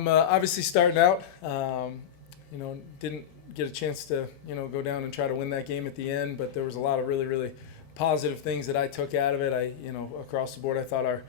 I'm obviously starting out. Didn't get a chance to, go down and try to win that game at the end, but there was a lot of really, really positive things that I took out of it. Across the board, I thought our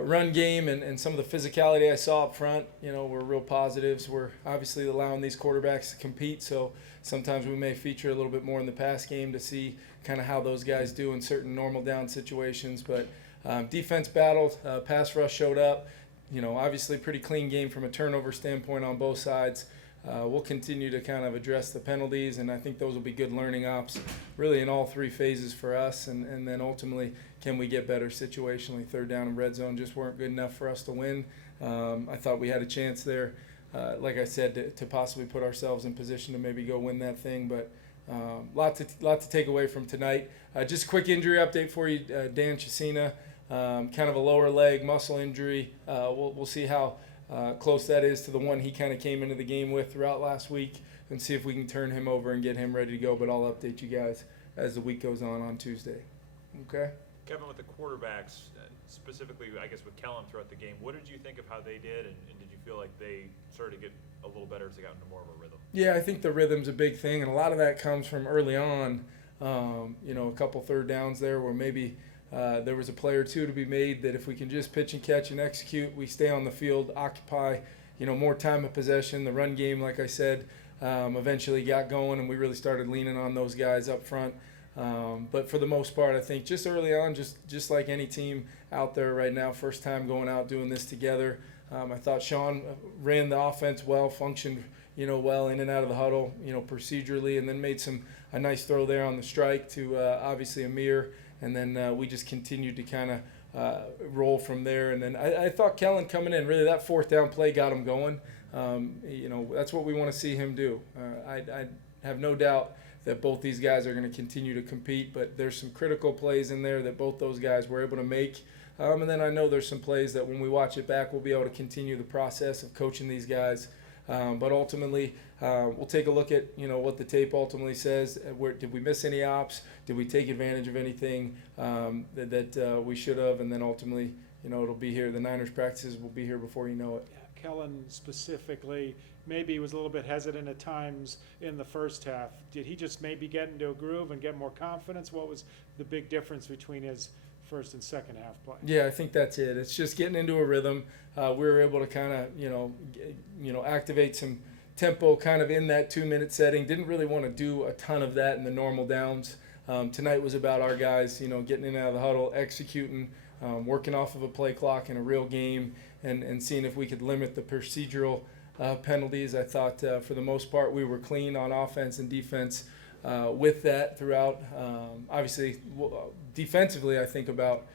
run game and some of the physicality I saw up front, were real positives. We're obviously allowing these quarterbacks to compete, so sometimes we may feature a little bit more in the pass game to see kind of how those guys do in certain normal down situations. But defense battled, pass rush showed up. Obviously pretty clean game from a turnover standpoint on both sides. We'll continue to kind of address the penalties, and I think those will be good learning ops really in all three phases for us. And then ultimately, can we get better situationally? Third down and red zone just weren't good enough for us to win. I thought we had a chance there, like I said, to possibly put ourselves in position to maybe go win that thing. But lot to take away from tonight. Just a quick injury update for you, Dan Chesina. Kind of a lower leg muscle injury. We'll see how close that is to the one he kind of came into the game with throughout last week, and see if we can turn him over and get him ready to go. But I'll update you guys as the week goes on Tuesday. Okay? Kevin, with the quarterbacks, specifically I guess with Kellen throughout the game, what did you think of how they did, and did you feel like they started to get a little better as they got into more of a rhythm? Yeah, I think the rhythm's a big thing, and a lot of that comes from early on. A couple third downs there where maybe there was a play or two to be made that if we can just pitch and catch and execute, we stay on the field, occupy, more time of possession. The run game, like I said, eventually got going, and we really started leaning on those guys up front. But for the most part, I think just early on, just like any team out there right now, first time going out doing this together, I thought Sean ran the offense well, functioned, well in and out of the huddle, procedurally, and then made a nice throw there on the strike to obviously Amir. And then we just continued to kind of roll from there. And then I thought Kellen coming in, really that fourth down play got him going. That's what we want to see him do. I have no doubt that both these guys are going to continue to compete, but there's some critical plays in there that both those guys were able to make. And then I know there's some plays that when we watch it back, we'll be able to continue the process of coaching these guys. But ultimately, we'll take a look at what the tape ultimately says. Where did we miss any ops? Did we take advantage of anything that we should have? And then ultimately, it'll be here. The Niners practices will be here before you know it. Yeah, Kellen specifically, maybe he was a little bit hesitant at times in the first half. Did he just maybe get into a groove and get more confidence? What was the big difference between his first and second half play? Yeah, I think that's it. It's just getting into a rhythm. We were able to kind of, activate some tempo kind of in that 2-minute setting. Didn't really want to do a ton of that in the normal downs. Tonight was about our guys, getting in and out of the huddle, executing, working off of a play clock in a real game, and seeing if we could limit the procedural penalties. I thought for the most part we were clean on offense and defense with that throughout. Obviously, defensively, I think about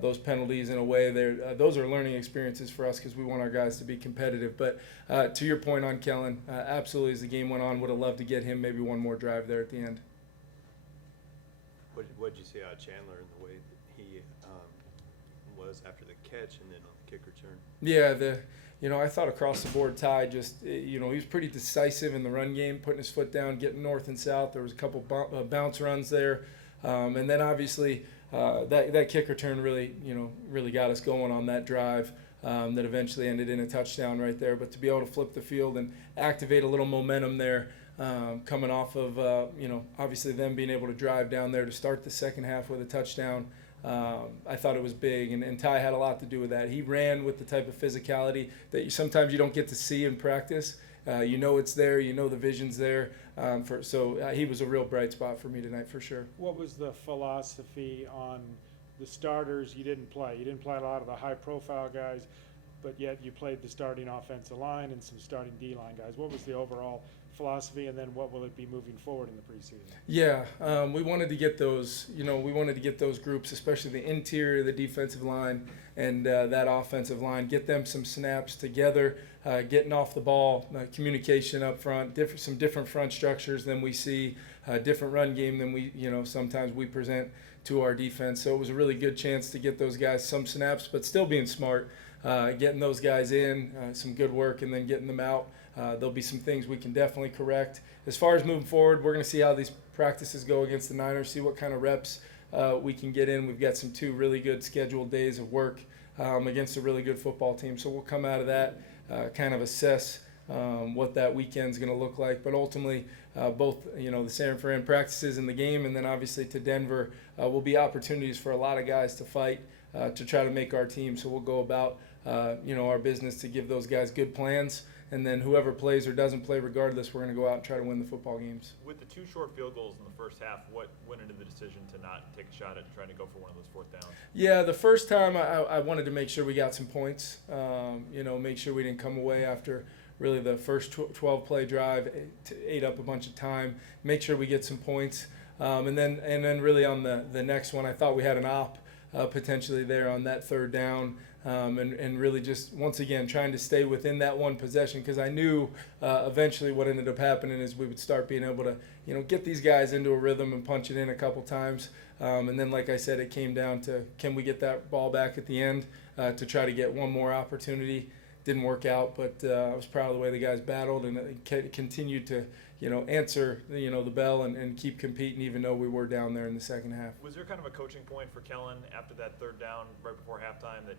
those penalties in a way. Those are learning experiences for us because we want our guys to be competitive. But to your point on Kellen, absolutely, as the game went on, would have loved to get him maybe one more drive there at the end. What did you see out of Chandler in the way that he was after the catch and then on the kick return? Yeah, I thought across the board, Ty he was pretty decisive in the run game, putting his foot down, getting north and south. There was a couple bounce runs there, and then obviously that kick return really got us going on that drive that eventually ended in a touchdown right there. But to be able to flip the field and activate a little momentum there, coming off of obviously them being able to drive down there to start the second half with a touchdown. I thought it was big, and Ty had a lot to do with that. He ran with the type of physicality that sometimes you don't get to see in practice. It's there, the vision's there. So he was a real bright spot for me tonight for sure. What was the philosophy on the starters you didn't play? You didn't play a lot of the high-profile guys, but yet you played the starting offensive line and some starting D-line guys. What was the overall philosophy, and then what will it be moving forward in the preseason? Yeah, we wanted to get those, groups, especially the interior, the defensive line, and that offensive line, get them some snaps together, getting off the ball, communication up front, some different front structures than we see, different run game than we, sometimes we present to our defense. So it was a really good chance to get those guys some snaps, but still being smart, getting those guys in, some good work, and then getting them out. There'll be some things we can definitely correct. As far as moving forward, we're going to see how these practices go against the Niners, see what kind of reps we can get in. We've got two really good scheduled days of work against a really good football team. So we'll come out of that kind of assess what that weekend's going to look like. But ultimately, both the San Fran practices and the game, and then obviously to Denver, will be opportunities for a lot of guys to fight to try to make our team. So we'll go about our business to give those guys good plans, and then whoever plays or doesn't play, regardless, we're going to go out and try to win the football games. With the 2 short field goals in the first half, what went into the decision to not take a shot at trying to go for one of those 4th downs? Yeah, the first time I wanted to make sure we got some points, make sure we didn't come away after really the first 12-play drive, ate up a bunch of time, make sure we get some points. And then really on the next one, I thought we had an op potentially there on that 3rd down. And really just, once again, trying to stay within that one possession, because I knew eventually what ended up happening is we would start being able to, get these guys into a rhythm and punch it in a couple times. And then, like I said, it came down to, can we get that ball back at the end to try to get one more opportunity. Didn't work out, but I was proud of the way the guys battled and continued to, answer, the bell and keep competing, even though we were down there in the second half. Was there kind of a coaching point for Kellen after that 3rd down right before halftime that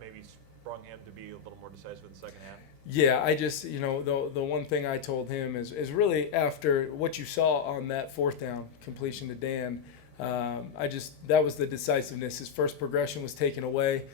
maybe sprung him to be a little more decisive in the second half? Yeah, I just, the one thing I told him is really after what you saw on that 4th down completion to Dan, that was the decisiveness. His first progression was taken away,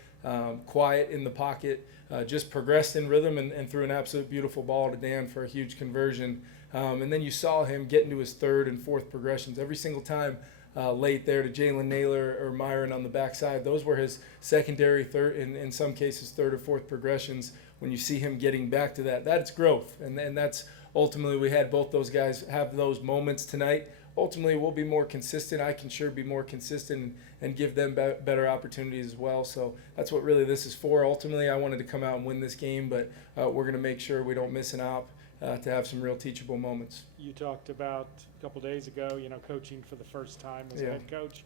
quiet in the pocket, just progressed in rhythm and threw an absolute beautiful ball to Dan for a huge conversion. And then you saw him get into his 3rd and 4th progressions every single time. Late there to Jalen Naylor or Myron on the backside. Those were his secondary, third, in some cases 3rd or 4th progressions. When you see him getting back to that's growth. And that's ultimately, we had both those guys have those moments tonight. Ultimately, we'll be more consistent. I can sure be more consistent and give them better opportunities as well. So that's what really this is for. Ultimately, I wanted to come out and win this game, but we're going to make sure we don't miss an op to have some real teachable moments. You talked about a couple days ago, coaching for the first time as a Yeah. head coach.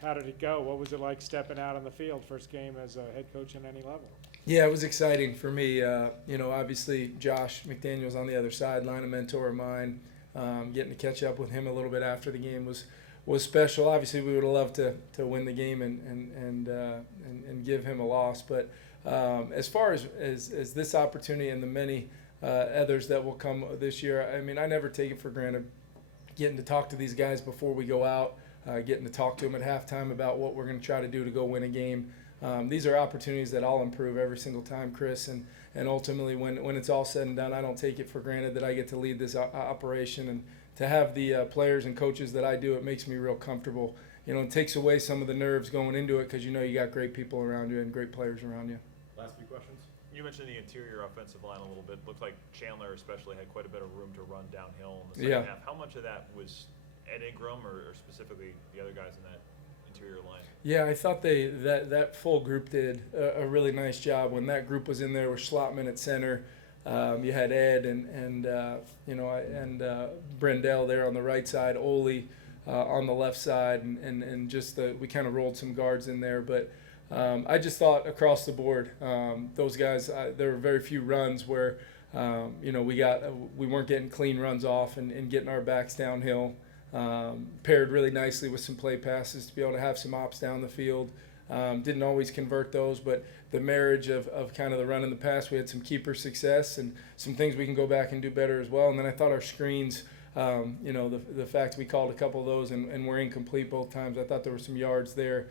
How did it go? What was it like stepping out on the field, first game as a head coach on any level? Yeah, it was exciting for me. Obviously Josh McDaniel's on the other sideline, a mentor of mine. Getting to catch up with him a little bit after the game was special. Obviously, we would have loved to win the game and give him a loss. But as far as this opportunity and the many others that will come this year, I mean, I never take it for granted. Getting to talk to these guys before we go out, getting to talk to them at halftime about what we're going to try to do to go win a game. These are opportunities that I'll improve every single time, Chris. And ultimately, when it's all said and done, I don't take it for granted that I get to lead this operation. And to have the players and coaches that I do, it makes me real comfortable. It takes away some of the nerves going into it because you got great people around you and great players around you. Last few questions. You mentioned the interior offensive line a little bit. Looked like Chandler especially had quite a bit of room to run downhill in the second half. How much of that was Ed Ingram or specifically the other guys in that interior line? Yeah, I thought that full group did a really nice job. When that group was in there with Schlottman at center, you had Ed and Brendel there on the right side, Ole on the left side, and just we kind of rolled some guards in there. But I just thought across the board, those guys, there were very few runs where we weren't getting clean runs off and getting our backs downhill. Paired really nicely with some play passes to be able to have some ops down the field. Didn't always convert those, but the marriage of kind of the run and the pass, we had some keeper success and some things we can go back and do better as well. And then I thought our screens, the fact we called a couple of those and were incomplete both times, I thought there were some yards there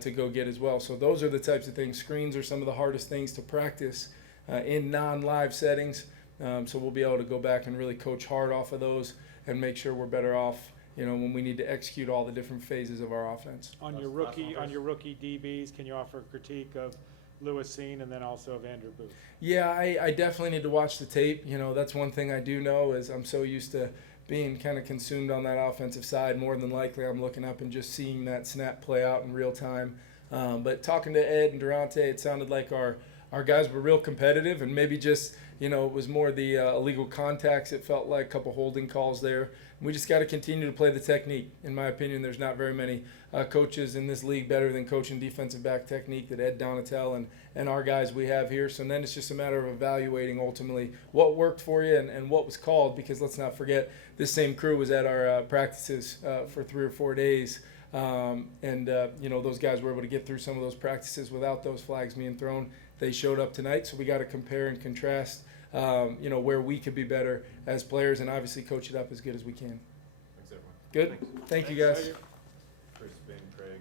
to go get as well. So those are the types of things. Screens are some of the hardest things to practice in non-live settings. So we'll be able to go back and really coach hard off of those and make sure we're better off when we need to execute all the different phases of our offense. On your rookie DBs, can you offer a critique of Lewis Seen and then also of Andrew Booth? Yeah, I definitely need to watch the tape. That's one thing I do know is I'm so used to being kind of consumed on that offensive side. More than likely, I'm looking up and just seeing that snap play out in real time. But talking to Ed and Durante, it sounded like our guys were real competitive and maybe just, it was more the illegal contacts. It felt like a couple holding calls there. We just got to continue to play the technique. In my opinion, there's not very many coaches in this league better than coaching defensive back technique that Ed Donatel and our guys we have here. So then it's just a matter of evaluating ultimately what worked for you and what was called, because let's not forget this same crew was at our practices for 3 or 4 days Those guys were able to get through some of those practices without those flags being thrown. They showed up tonight, so we got to compare and contrast, where we could be better as players, and obviously coach it up as good as we can. Thanks, everyone. Good? Thanks. Thank you, guys. Chris, Ben, Craig.